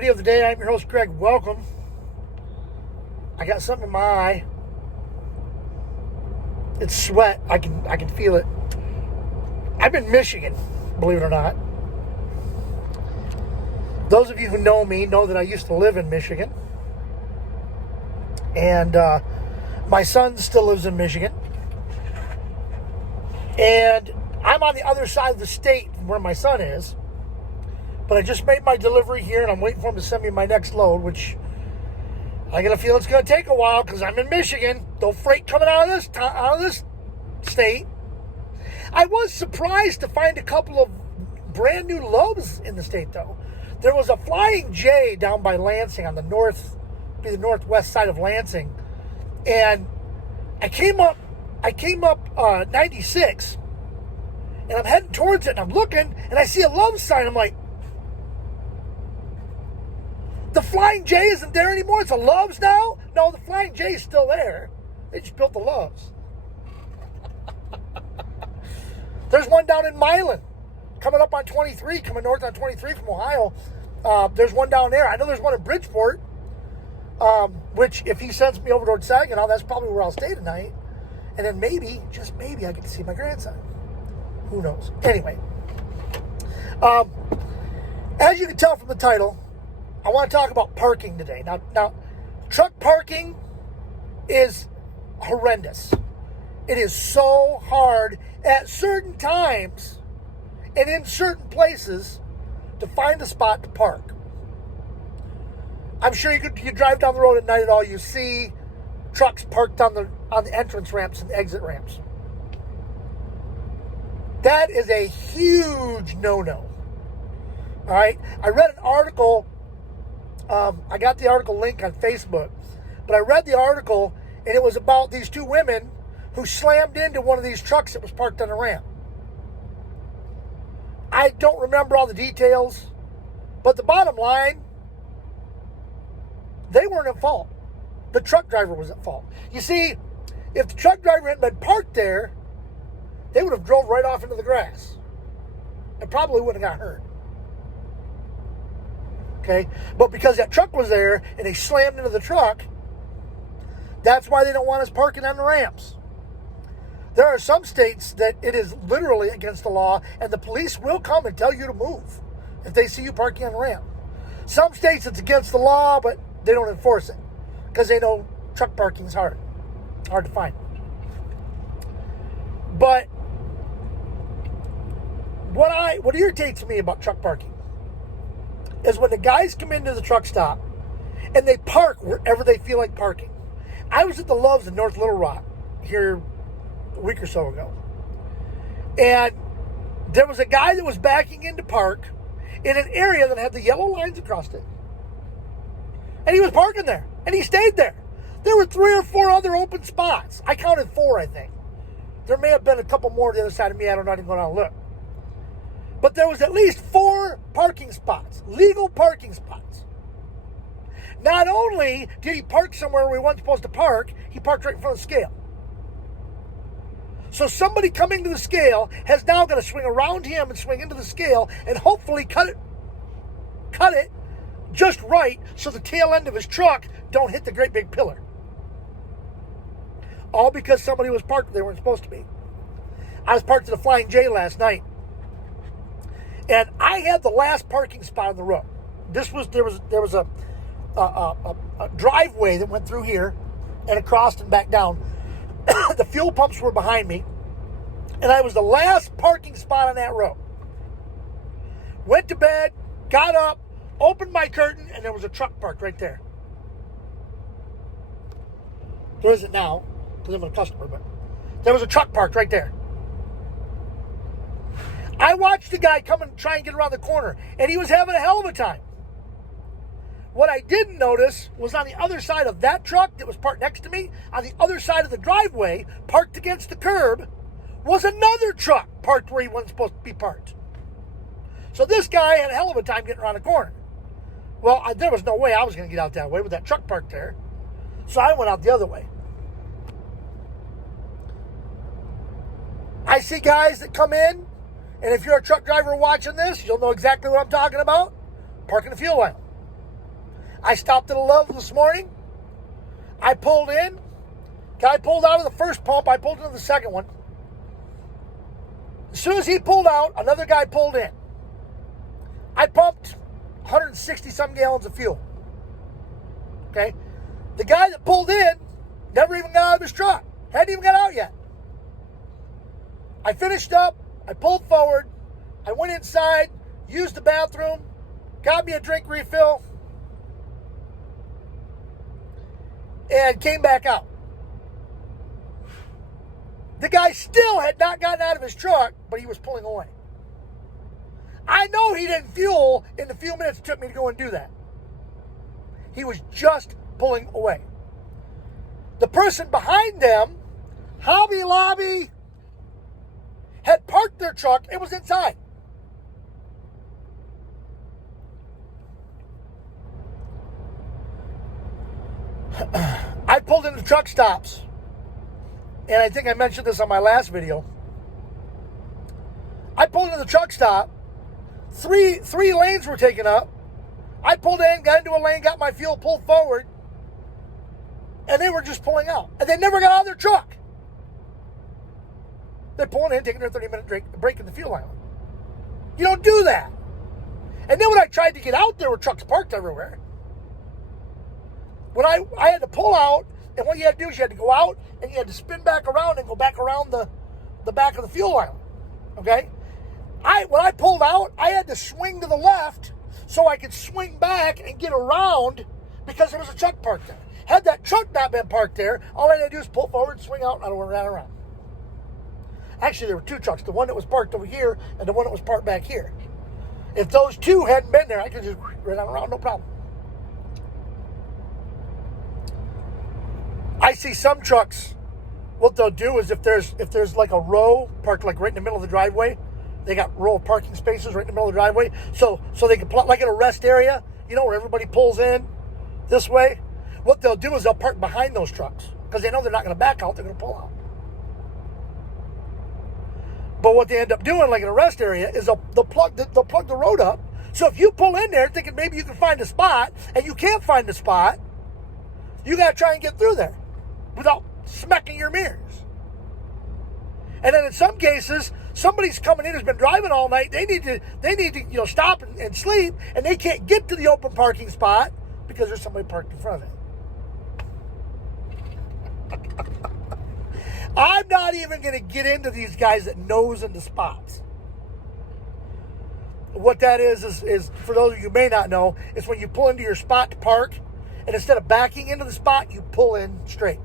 video of the day. I'm your host, Greg. Welcome. I got something in my eye. It's sweat. I can feel it. I'm in Michigan, believe it or not. Those of you who know me know that I used to live in Michigan. And my son still lives in Michigan. And I'm on the other side of the state from where my son is. But I just made my delivery here, and I'm waiting for him to send me my next load, which I got a feel it's going to take a while because I'm in Michigan. No freight coming out of this state. I was surprised to find a couple of brand new loaves in the state, though. There was a Flying J down by Lansing on the northwest side of Lansing, and I came up 96, and I'm heading towards it, and I'm looking, and I see a Love's sign. I'm like, the Flying J isn't there anymore? It's a Love's now? No, the Flying J is still there. They just built the Love's. There's one down in Milan, coming up on 23, coming north on 23 from Ohio. There's one down there. I know there's one in Bridgeport, which if he sends me over towards Saginaw, that's probably where I'll stay tonight. And then maybe, just maybe, I get to see my grandson. Who knows? Anyway, as you can tell from the title, I want to talk about parking today. Now, truck parking is horrendous. It is so hard at certain times and in certain places to find a spot to park. I'm sure you drive down the road at night and all you see trucks parked on the entrance ramps and exit ramps. That is a huge no-no. All right? I read an article. I got the article link on Facebook, but I read the article, and it was about these two women who slammed into one of these trucks that was parked on a ramp. I don't remember all the details, but the bottom line, they weren't at fault. The truck driver was at fault. You see, if the truck driver hadn't been parked there, they would have drove right off into the grass and probably wouldn't have got hurt. Okay? But because that truck was there and they slammed into the truck, that's why they don't want us parking on the ramps. There are some states that it is literally against the law, and the police will come and tell you to move if they see you parking on the ramp. Some states it's against the law, but they don't enforce it because they know truck parking is hard to find. But what irritates me about truck parking is when the guys come into the truck stop and they park wherever they feel like parking. I was at the Love's in North Little Rock here a week or so ago, and there was a guy that was backing in to park in an area that had the yellow lines across it, and he was parking there, and he stayed there. There were 3 or 4 other open spots. I counted 4, I think. There may have been a couple more on the other side of me. I don't know. I didn't go down and look. But there was at least 4 parking spots, legal parking spots. Not only did he park somewhere where he wasn't supposed to park, he parked right in front of the scale. So somebody coming to the scale has now got to swing around him and swing into the scale and hopefully cut it just right so the tail end of his truck don't hit the great big pillar. All because somebody was parked where they weren't supposed to be. I was parked at the Flying J last night, and I had the last parking spot on the road. There was a driveway that went through here and across and back down. The fuel pumps were behind me, and I was the last parking spot on that road. Went to bed, got up, opened my curtain, and there was a truck parked right there. There isn't now, because I'm a customer, but there was a truck parked right there. I watched the guy come and try and get around the corner, and he was having a hell of a time. What I didn't notice was on the other side of that truck that was parked next to me, on the other side of the driveway, parked against the curb, was another truck parked where he wasn't supposed to be parked. So this guy had a hell of a time getting around the corner. Well, there was no way I was going to get out that way with that truck parked there. So I went out the other way. I see guys that come in, and if you're a truck driver watching this, you'll know exactly what I'm talking about. Parking the fuel line. I stopped at a Love's this morning. I pulled in. Guy pulled out of the first pump. I pulled into the second one. As soon as he pulled out, another guy pulled in. I pumped 160-some gallons of fuel. Okay? The guy that pulled in never even got out of his truck. Hadn't even got out yet. I finished up. I pulled forward. I went inside, used the bathroom, got me a drink refill, and came back out. The guy still had not gotten out of his truck, but he was pulling away. I know he didn't fuel in the few minutes it took me to go and do that. He was just pulling away. The person behind them, Hobby Lobby, had parked their truck. It was inside. I pulled into truck stops. And I think I mentioned this on my last video. I pulled into the truck stop. Three lanes were taken up. I pulled in, got into a lane, got my fuel, pulled forward. And they were just pulling out. And they never got out of their truck. They're pulling in, taking their 30-minute break in the fuel island. You don't do that. And then when I tried to get out, there were trucks parked everywhere. When I had to pull out, and what you had to do is you had to go out and you had to spin back around and go back around the back of the fuel island. Okay? When I pulled out, I had to swing to the left so I could swing back and get around because there was a truck parked there. Had that truck not been parked there, all I had to do is pull forward and swing out and I would have ran around. Actually, there were two trucks, the one that was parked over here and the one that was parked back here. If those two hadn't been there, I could just run around, no problem. I see some trucks, what they'll do is if there's like a row parked like right in the middle of the driveway, they got row of parking spaces right in the middle of the driveway, so they can plot like at a rest area, you know, where everybody pulls in this way. What they'll do is they'll park behind those trucks because they know they're not going to back out, they're going to pull out. But what they end up doing, like in a rest area, is they'll plug the road up. So if you pull in there thinking maybe you can find a spot and you can't find a spot, you got to try and get through there without smacking your mirrors. And then in some cases, somebody's coming in who's been driving all night. They need to stop and sleep, and they can't get to the open parking spot because there's somebody parked in front of it. I'm not even going to get into these guys that nose into spots. What that is for those of you who may not know, is when you pull into your spot to park, and instead of backing into the spot, you pull in straight.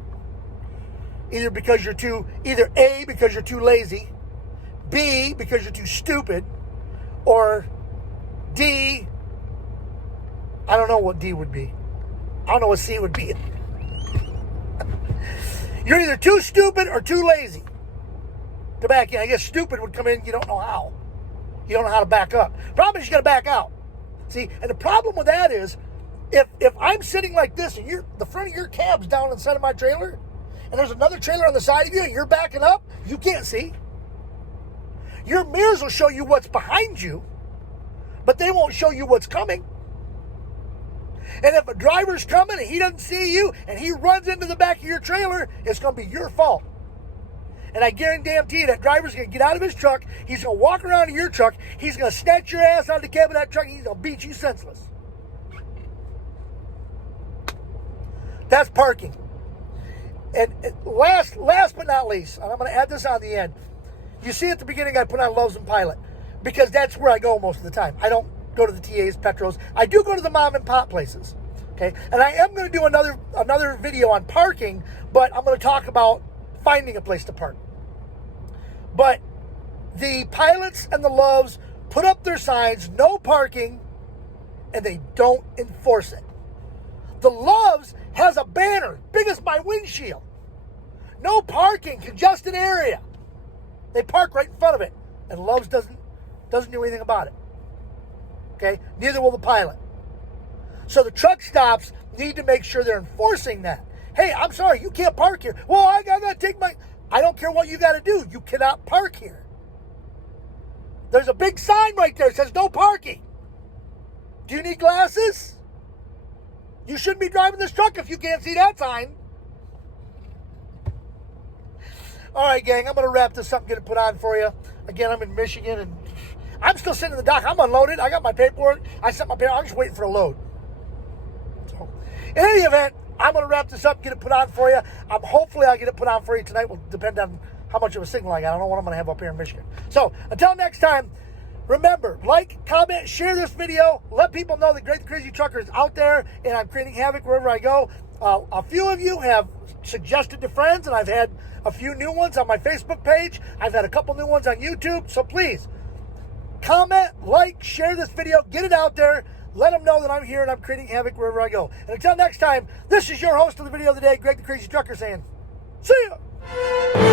Either A, because you're too lazy, B, because you're too stupid, or D, I don't know what D would be. I don't know what C would be. You're either too stupid or too lazy to back in. I guess stupid would come in, you don't know how. You don't know how to back up. Problem is you got to back out. See, and the problem with that is, if I'm sitting like this and the front of your cab's down inside of my trailer, and there's another trailer on the side of you and you're backing up, you can't see. Your mirrors will show you what's behind you, but they won't show you what's coming. And if a driver's coming and he doesn't see you and he runs into the back of your trailer, it's going to be your fault. And I guarantee you that driver's going to get out of his truck, he's going to walk around to your truck, he's going to snatch your ass out of the cab of that truck, and he's going to beat you senseless. That's parking. And last but not least, and I'm going to add this on the end, you see at the beginning I put on Loves and Pilot because that's where I go most of the time. I don't go to the TAs, Petros. I do go to the mom and pop places. Okay? And I am going to do another video on parking, but I'm going to talk about finding a place to park. But the Pilots and the Loves put up their signs, no parking, and they don't enforce it. The Loves has a banner big as my windshield. No parking, congested area. They park right in front of it, and Loves doesn't do anything about it. Okay? Neither will the Pilot. So the truck stops need to make sure they're enforcing that. Hey, I'm sorry, you can't park here. Well, I got to take my... I don't care what you got to do. You cannot park here. There's a big sign right there that says no parking. Do you need glasses? You shouldn't be driving this truck if you can't see that sign. All right, gang, I'm going to wrap this up and get it put on for you. Again, I'm in Michigan, and I'm still sitting in the dock. I'm unloaded. I got my paperwork. I sent my paperwork. I'm just waiting for a load. So, in any event, I'm going to wrap this up, get it put on for you. Hopefully, I'll get it put on for you tonight. Will depend on how much of a signal I got. I don't know what I'm going to have up here in Michigan. So, until next time, remember, like, comment, share this video. Let people know that Greg the Crazy Trucker is out there, and I'm creating havoc wherever I go. A few of you have suggested to friends, and I've had a few new ones on my Facebook page. I've had a couple new ones on YouTube. So please, comment, like, share this video, get it out there. Let them know that I'm here and I'm creating havoc wherever I go. And until next time, this is your host of the video of the day, Greg the Crazy Trucker, saying, see ya!